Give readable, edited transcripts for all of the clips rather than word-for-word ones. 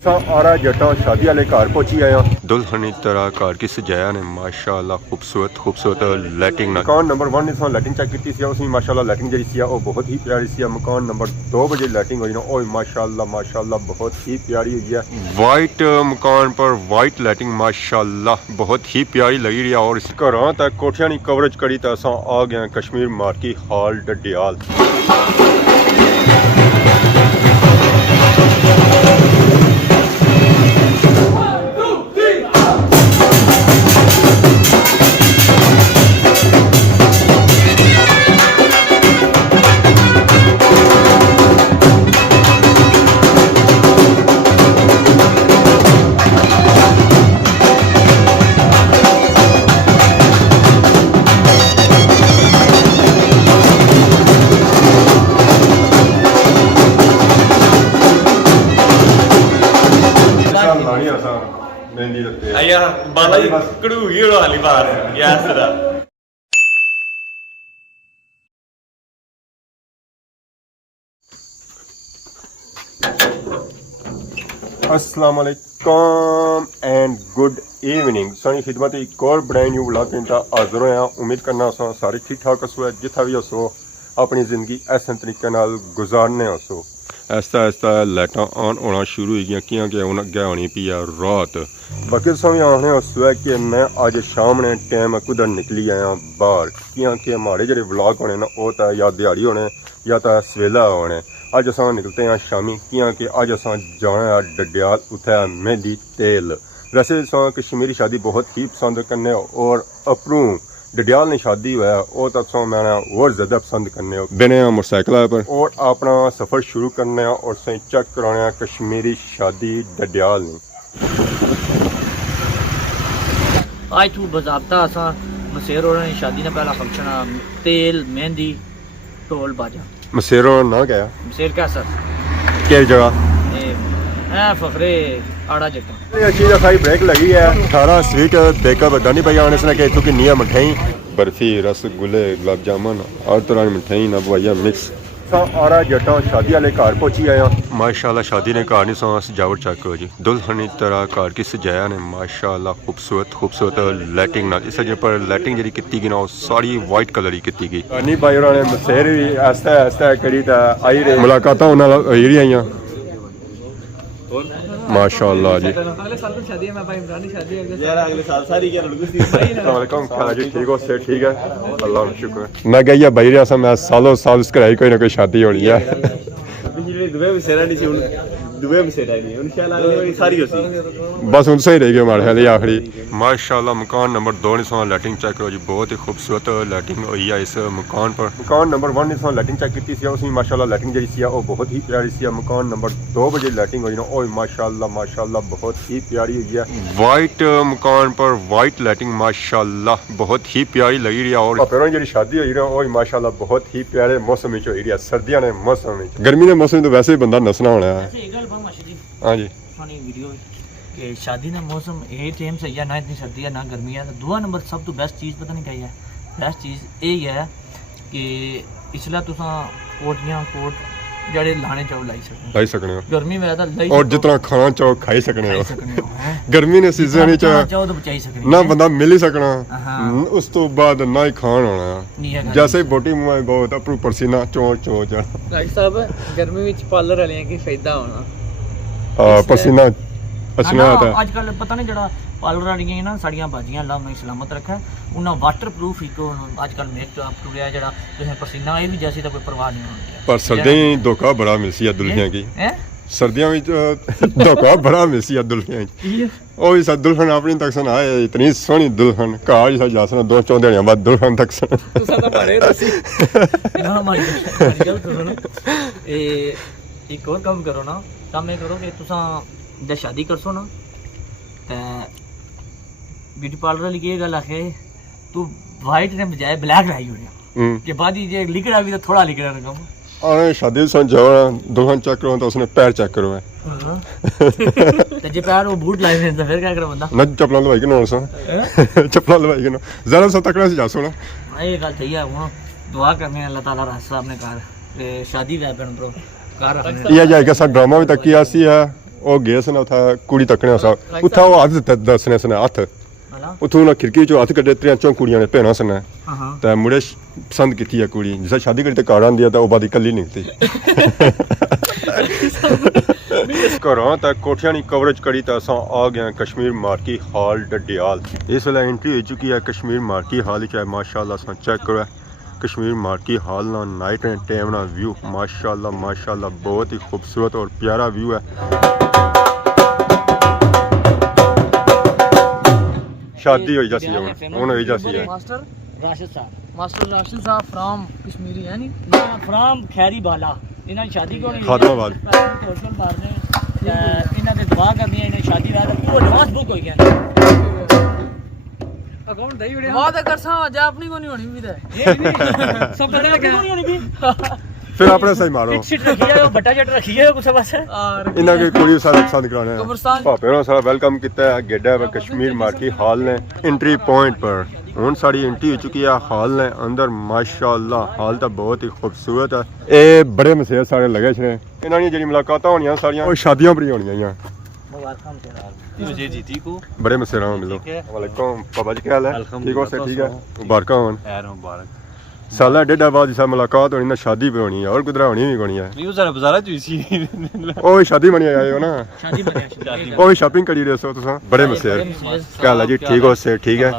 आरा जटा शादी वाले घर पहुंची आया दुल्हन तरह घर की सजाया ने माशाअल्लाह खूबसूरत लाइटिंग मकान नंबर 1 ने लाइटिंग चेक की सी उसमें माशाअल्लाह लाइटिंग जी सी वो बहुत ही प्यारी सी मकान नंबर 2 बजे लाइटिंग हुई ना ओ माशाअल्लाह बहुत ही प्यारी हुई है वाइट मकान पर वाइट लाइटिंग माशाअल्लाह बहुत ही प्यारी लगी रही है और इस घर तक कोठियां की कवरेज करी तो असा आ गए Kashmir marquee hall Dadiyal. Ayah, balai kedu gila libar, ya sudah. अस्सलाम वालेकुम एंड गुड इवनिंग सारी खिदमत एक और ब्रांड न्यू व्लॉग के हाजिर होया उम्मीद करना सारे ठीक ठाक हसो है जिथा भी हसो अपनी जिंदगी ऐसे तरीके नाल गुजारने हसो ऐसा लाइटां ऑन होना शुरू हो गई क्योंकि हुण अगे होनी पई है रात बाकी समय आने हसो है कि मैं अज शाम ने टाइम कुदर निकली आया बाहर क्योंकि हमारे जो व्लॉग होने ना वो तो या दिहाड़ी होने या तो सवेला होने अज अस निकलते हैं शामी क्योंकि अज अस जाना है डडियाल उत्थे मेहंदी तेल वैसे अस कश्मीरी शादी बहुत ही पसंद करने और अपनू डडियाल ने शादी हुआ वो तो मैंने और ज़्यादा पसंद करने बने मोटरसाइकिल पर और अपना सफ़र शुरू करने और चेक कराने कश्मीरी शादी डडियाल ने आज तू बजाबता असा मसेर और शादी ने पहला फंक्शन तेल मेहंदी ढोल बाजा मसेरो ना गया मसेर क्या सर क्या जगह फखरे आड़ा जटा अच्छी दफाई ब्रेक लगी है 18 स्वीट बेकअप गानी भाई आने से कि तू निया मिठाई बर्फी रसगुल्ले गुलाब जामुन और तरह की मिठाई ना बुआइया मिक्स आरा जटा शादी वाले घर पहुंची आया माशाल्लाह शादी ने घर नहीं सो सजावट चेक करो जी दुल्हन तरह घर की सजाया ने माशाल्लाह खूबसूरत लाइटिंग नाल इस जगह पर लाइटिंग जी की गई ना सारी वाइट कलर ही की गई गानी भाई उन्होंने मसेर भी ऐसा करी आई रही मुलाकात आई माशाअल्लाह जी अगले साल तो शादी है मैं भाई इमरान की शादी है यार अगले साल सारी क्या लड़की थी वालेकुम खाला जी ठीक हो से ठीक है अल्लाह का शुक्र मैं गया भाई रहा मैं सालों साल उसके कोई ना कोई शादी होनी है पिछले दुबई में सेरा नहीं थी दुबई में सेरा नहीं इंशाल्लाह अगली बार सारी होती बस उनसे ही रह गए हमारे ख्याल आखिरी माशाल्लाह मकान नंबर 2 ने सो लाइटिंग चेक करो जी बहुत ही खूबसूरत लाइटिंग हुई है इस मकान पर मकान नंबर 1 ने सो लाइटिंग चेक की थी उसमें माशाल्लाह लाइटिंग जी सी वो बहुत ही प्यारी सी मकान नंबर 2 बजे लाइटिंग हुई ना ओ माशाल्लाह बहुत ही प्यारी हुई है वाइट मकान पर वाइट लाइटिंग माशाल्लाह बहुत ही प्यारी लगी रही है और फिर जी शादी हुई ना वो माशाल्लाह बहुत ही प्यारे मौसम में हुई है सर्दियों ने मौसम में गर्मी के मौसम तो वैसे ही बंदा नसना होना है हाँ जी वीडियो कि शादी ने मौसम ये टाइम सही है ना इतनी सर्दी है ना गर्मी है तो दूआ नंबर सब तो बेस्ट चीज़ पता नहीं क्या है बेस्ट चीज़ यही है कि इसलिए तुसा कोटियां कोट जड़े लाने चाहो लाई सकने हो गर्मी में तो लाई और जितना खाना चाहो खाई सकने हो गर्मी ने सीजन नहीं चाहो तो बचाई सकने ना बंदा मिल ही सकना उस तो बाद ना ही खान होना जैसे ही बोटी मुंह बहुत अपरू पसीना चों जाना भाई साहब गर्मी में पार्लर वाले की फायदा होना पसीना अच्छा आता है आजकल पता नहीं जड़ा पार्लर वालियां ना साड़ियां बाजियां अल्लाह उन्हें सलामत रखे उन्हें वाटरप्रूफ ही को आजकल मेकअप टुरिया जड़ा तुसें पसीना ये भी जैसी तो कोई परवाह नहीं होती पर सर्दियां धोखा बड़ा मिलसी है दुल्हनियां की सर्दियों में धोखा बड़ा मिलसी है दुल्हनियां की ओ इस दुल्हन अपनी तक सन आए इतनी सोहनी दुल्हन काज सा जासना 2 दिहाड़ियां बाद दुल्हन तक सन तुसा तो बड़े रसी ना हमारी गल सुनो ना एक और काम करो ना काम ये करो कि तुसा जब शादी करसो ना तो ब्यूटी पार्लर वाली ये गल आखे तू वाइट ने बजाय ब्लैक लाई हो के बाद ही जे लिकड़ा भी तो थोड़ा लिकड़ा रकम और शादी से जाओ दुल्हन चेक करो तो उसने पैर चेक करो तो जे पैर वो बूट लाए तो फिर क्या करे बंदा ना चप्पल लवाई के ना चप्पल लवाई के ना जरा सा तकड़ा से जासो ना ये गल सही है वो दुआ करने अल्लाह ताला रास्ता अपने घर शादी वे बन ब्रो ये जाएगा सा ड्रामा भी तक किया सी है ਉਹ ਗਏ ਸਨ ਉੱਥੇ ਕੁੜੀ ਤੱਕਣੇ ਸਾ ਉੱਥੇ ਉਹ ਹੱਥ ਦੱਸਣੇ ਸਨ ਹੱਥ ਹਲਾ ਉੱਥੋਂ ਉਹਨਾਂ ਖਿੜਕੀ ਚੋਂ ਹੱਥ ਕੱਢੇ ਤੇਰੀਆਂ ਚੋਂ ਕੁੜੀਆਂ ਨੇ ਭੈਣਾਂ ਸਨ ਹਾਂ ਹਾਂ ਤੇ ਮੁੰਡੇ ਪਸੰਦ ਕੀਤੀ ਹੈ ਕੁੜੀ ਜਿਸ ਸ਼ਾਦੀ ਕਰੀ ਤੇ ਘਰ ਆਂਦੀ ਹੈ ਤਾਂ ਉਹ ਬਾਦੀ ਕੱਲੀ ਨਿਕਲਦੀ ਘਰੋਂ ਤਾਂ ਕੋਠੀਆਂ ਦੀ ਕਵਰੇਜ ਕਰੀ ਤਾਂ ਅਸਾਂ ਆ ਗਏ ਕਸ਼ਮੀਰ ਮਾਰਕੀ ਹਾਲ ਡਡਿਆਲ ਇਸ ਵੇਲੇ ਐਂਟਰੀ ਹੋ ਚੁੱਕੀ ਹੈ ਕਸ਼ਮੀਰ ਮਾਰਕੀ ਹਾਲ ਵਿੱਚ ਮਾਸ਼ਾਅੱਲਾ ਅਸਾਂ ਚੈੱਕ ਕਰੋ कश्मीर मार्की हाल ना नाइट एंड टाइम ना व्यू माशाल्लाह बहुत ही खूबसूरत और प्यारा व्यू है। शादी हो जासी है हुन हो जासी है। मास्टर राशिद साहब फ्रॉम कश्मीरी है नी ना फ्रॉम खैरी बाला इन्हां दी शादी कोनी खादमाबाद टोटल मारने ते इन्हां दे दुआ करनी है इन्हां शादी वाला वो एडवांस बुक हो गया अकाउंट दई उड़े बात कर सा जा अपनी को नहीं होनी भी है सब पता लगा नहीं होनी भी फिर अपने सही मारो सीट रखी है बट्टा जट रखी है कुछ बस और इन्हां के कुड़ी साथ पसंद कराने हैं कब्रिस्तान भापे नो सारा वेलकम किया है गेडा कश्मीर मार्की हाल ने एंट्री पॉइंट पर हुन सारी एंट्री हो चुकी है हाल ने अंदर माशाल्लाह हाल तो बहुत ही खूबसूरत है ये बड़े मसेर सारे लगे छे इन्हां दी जेडी मुलाकातां होनियां सारियां ओ शादियां पर ही होनियां मुबारक से मुझे जीती को बड़े मसेरा मिलो वालेकुम पापा जी क्या हाल है ठीक हो से ठीक है मुबारक होन यार मुबारक साला डेढ़ बाद सा मुलाकात होनी ना शादी पे होनी है और कुदरा होनी भी होनी है नहीं जरा बाजारा चुई सी ओ शादी बनी आए हो ना शादी बने ओ शॉपिंग करी रहे हो तुसा बड़े मसेर क्या हाल है जी ठीक हो से ठीक है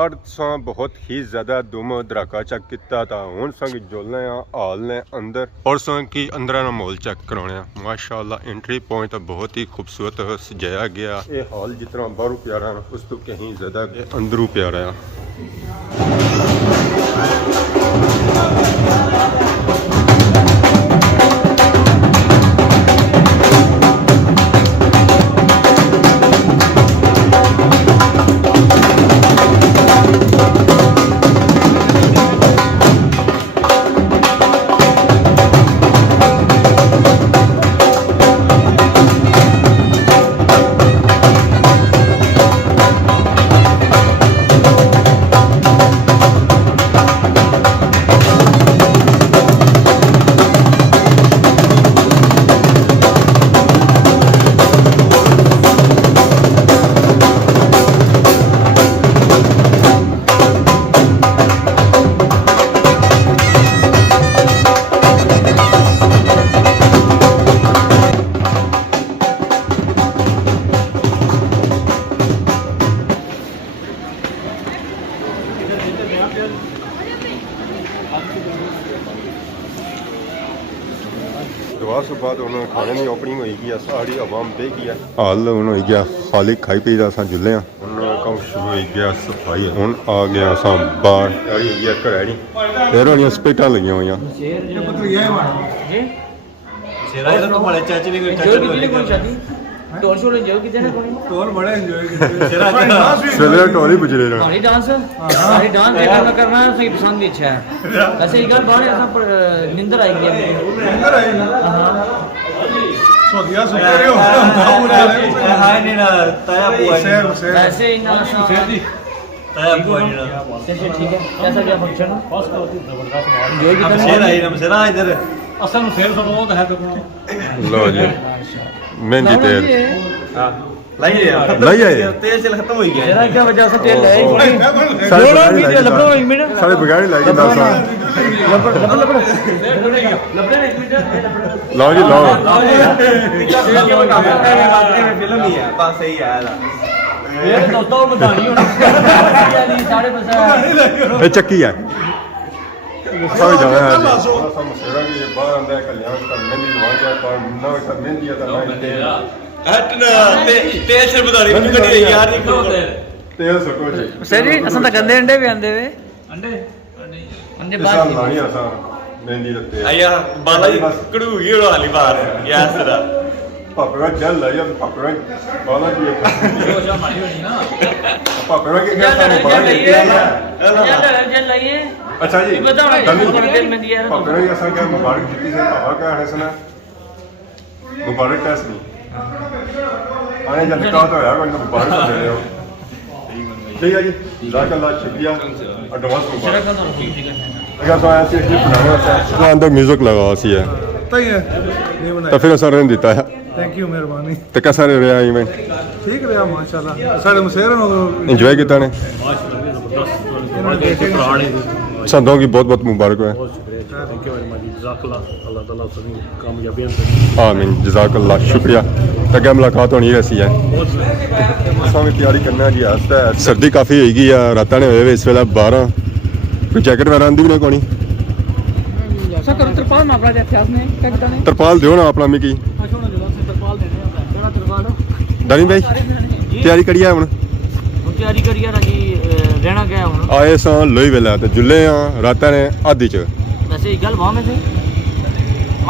और सां बहुत ही ज़्यादा दुम धड़ाका चेक किया था हुण सां जुलने हाल ने अंदर और सां की अंदर ना माहौल चेक कराने माशाअल्लाह एंट्री पॉइंट बहुत ही खूबसूरत सजाया गया ये हाल जितना बाहरों प्यारा है उस तो कहीं ज़्यादा अंदरों प्यारा है। दुआ से बाद उन्होंने खाने की ओपनिंग होगी सारी आवाम बह गई है हाल हूँ हो गया खाली खाई पी का अस जुले हाँ उन्होंने काम शुरू हो गया सफाई हूँ आ गया अस बाहर हो गया घरैनी फिर होनी स्पेटा लगी हुई सवेरे टोल ही पुजरे डांस डांस करना सही पसंद भी अच्छा है वैसे एक गल बाहर ऐसा निंदर आई गई सोदिया सुते रहे हो हाय नहीं ना ताया बुआ वैसे इन ताया बुआ नहीं ठीक है कैसा क्या फंक्शन बस जबरदस्त जो हम शेर आई ना शेरा इधर असल फेर सब बहुत है तो लो जी मेहंदी तेल हां लाई आए तेल चल खत्म हो गया जरा क्या वजह से तेल है सारे बिगाड़ी लाएगी 10 लाओ जी लाओ फिल्म ही है बस सही है ये दोस्तों बतानी होनी साढ़े बस ये चक्की है सब जाना है मसेरा की बाहर आंदा है कल्याण का मेहंदी लगा गया पर ना वैसा मेहंदी आता हटना तेल से बता रही कटी यार नहीं करो तेल सको जी सर जी असन तो गंदे अंडे भी आंदे वे अंडे अंडे बात बात लानी आसा मेहंदी रखते आया बाला जी कड़ू गिरो वाली बार यस रा पापा जल लाया पापा बाला की जो जो मारी होनी ना पापा के क्या सारे बाहर जल लाइए अच्छा जी बताओ तेल में दिया पापा ने ऐसा क्या मुबारक दी से पापा का है सुना मुबारक टेस्ट नहीं आने जब निकाल तो यार कोई मुबारक दे रहे हो ठीक है जी जज़ाकल्लाह शुक्रिया एडवांस मुबारक अगर तो ऐसे क्लिप बनाना है अंदर म्यूजिक लगा सी है तय है ये बना तो फिर असर रहने देता है थैंक यू मेहरबानी तो कैसा रहा इवेंट ठीक रहा माशाल्लाह सारे मसेरा नो एंजॉय किया ने संदों की बहुत बहुत मुबारक है आमीन जज़ाकल्लाह शुक्रिया अगे मुलाकात होनी रही है असां भी तैयारी करना जी आस्ता सर्दी काफ़ी होगी रात ने होए इस वेले 12 कोई जैकेट वगैरह आंदी भी नहीं कोनी तरपाल दियो ना अपना मिगी दानी भाई तैयारी करिए हुण तैयारी करिए राजी रहना क्या हुन आए सां लोई वेला ते जुले रात ने आधी च वैसे एक गल भाव में से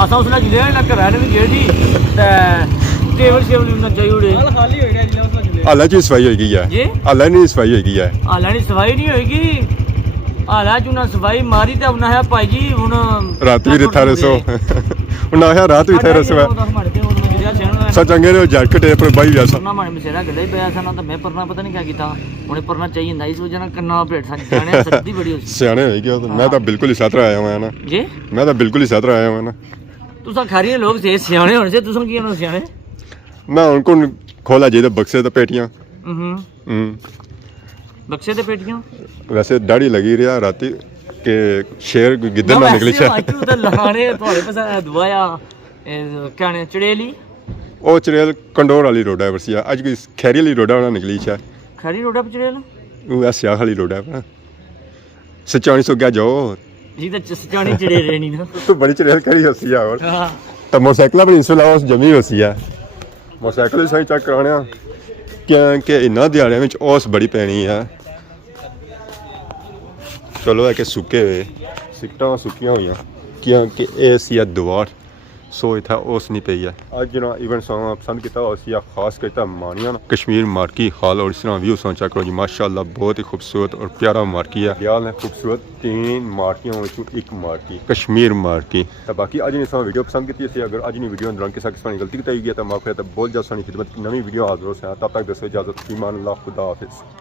असा उसने जिले ना कराने भी जेडी ते टेबल शेबल ना चाहिए उड़े खाली हो गया जिले उसने जिले हाल च सफाई हो गई है हाल नहीं सफाई हो गई है हाल नहीं सफाई नहीं होगी हाल चुना सफाई मारी ते उन्हें है भाई जी हुन रात भी था रसो उन्हें है रात भी था रसो सा चंगे ने जैकेट है पर भाई वैसा ना मारे मेरा गले पे ऐसा ना तो मैं परना पता नहीं क्या कीता उन्हें परना चाहिए ना इस वजह ना करना पेट जाने सर्दी बड़ी हो सियाने हो गया मैं तो बिल्कुल ही साथ आया हुआ ना जी मैं तो बिल्कुल ही साथ आया हुआ ना तुसा खारी लोग से सियाने होने से तुसा की होने सियाने मैं उनको खोला जी तो बक्से तो पेटियां बक्से ते पेटियां वैसे दाढ़ी लगी रहा राती के शेर गिद्दर ना निकली शायद तो लगाने थोड़े पास दवाया क्या ने चड़ेली ओ चरेल कंडोर वाली रोड है वरसिया आज की खैरी वाली रोड है निकली है खैरी रोड पे चड़ेल ਉਹ ਹੱਸਿਆ ਖਾਲੀ ਲੋੜਾ ਆਪਣਾ ਸਚਾਣੀ ਸੋ ਗਿਆ ਜੋ ਜੀ ਤਾਂ ਸਚਾਣੀ ਚੜੇ ਰਹਿਣੀ ਨਾ ਤੂੰ ਬੜੀ ਚੜੇਲ ਕਰੀ ਹੱਸੀ ਆ ਹੋਰ ਹਾਂ ਤਾਂ ਮੋਟਰਸਾਈਕਲ ਪਰ ਇੰਸਟਾਲਾ ਉਸ ਜਮੀ ਹੱਸੀ ਆ ਮੋਟਰਸਾਈਕਲ ਸਹੀ ਚੈੱਕ ਕਰਾਉਣਾ ਕਿਉਂਕਿ ਇਹਨਾਂ ਦਿਹਾੜਿਆਂ ਵਿੱਚ ਉਸ ਬੜੀ ਪੈਣੀ ਆ ਚਲੋ ਹੈ ਕਿ ਸੁੱਕੇ ਹੋਏ ਸਿੱਟਾਂ ਸੁੱਕੀਆਂ ਹੋਈਆਂ ਕਿਉਂਕਿ ਇਹ ਸੀ ਆ ਦੁਆਰ ਸੋ ਇੱਥੇ ਉਸ ਨਹੀਂ ਪਈ ਹੈ ਅੱਜ ਨਾ ਇਵੈਂਟ ਸੌਂਗ ਪਸੰਦ ਕੀਤਾ ਹੋਇਆ ਸੀ ਖਾਸ ਕੀਤਾ ਮਾਨੀਆਂ कश्मीर मार्की हाल और इस तरह व्यू सोचा करो जी माशाल्लाह बहुत ही खूबसूरत और प्यारा मार्की है रियाल है खूबसूरत 3 मार्कियों एक मार्की कश्मीर मार्की तो बाकी अज ने वीडियो पसंद की थी अगर अज नहीं वीडियो दौरान किसी किसी गलती बताई गई तो माफ है तो बहुत जल्द सानी खिदमत नवी वीडियो हाजिर हो तब तक दसो इजाजत ईमान अल्लाह खुदा हाफिज़।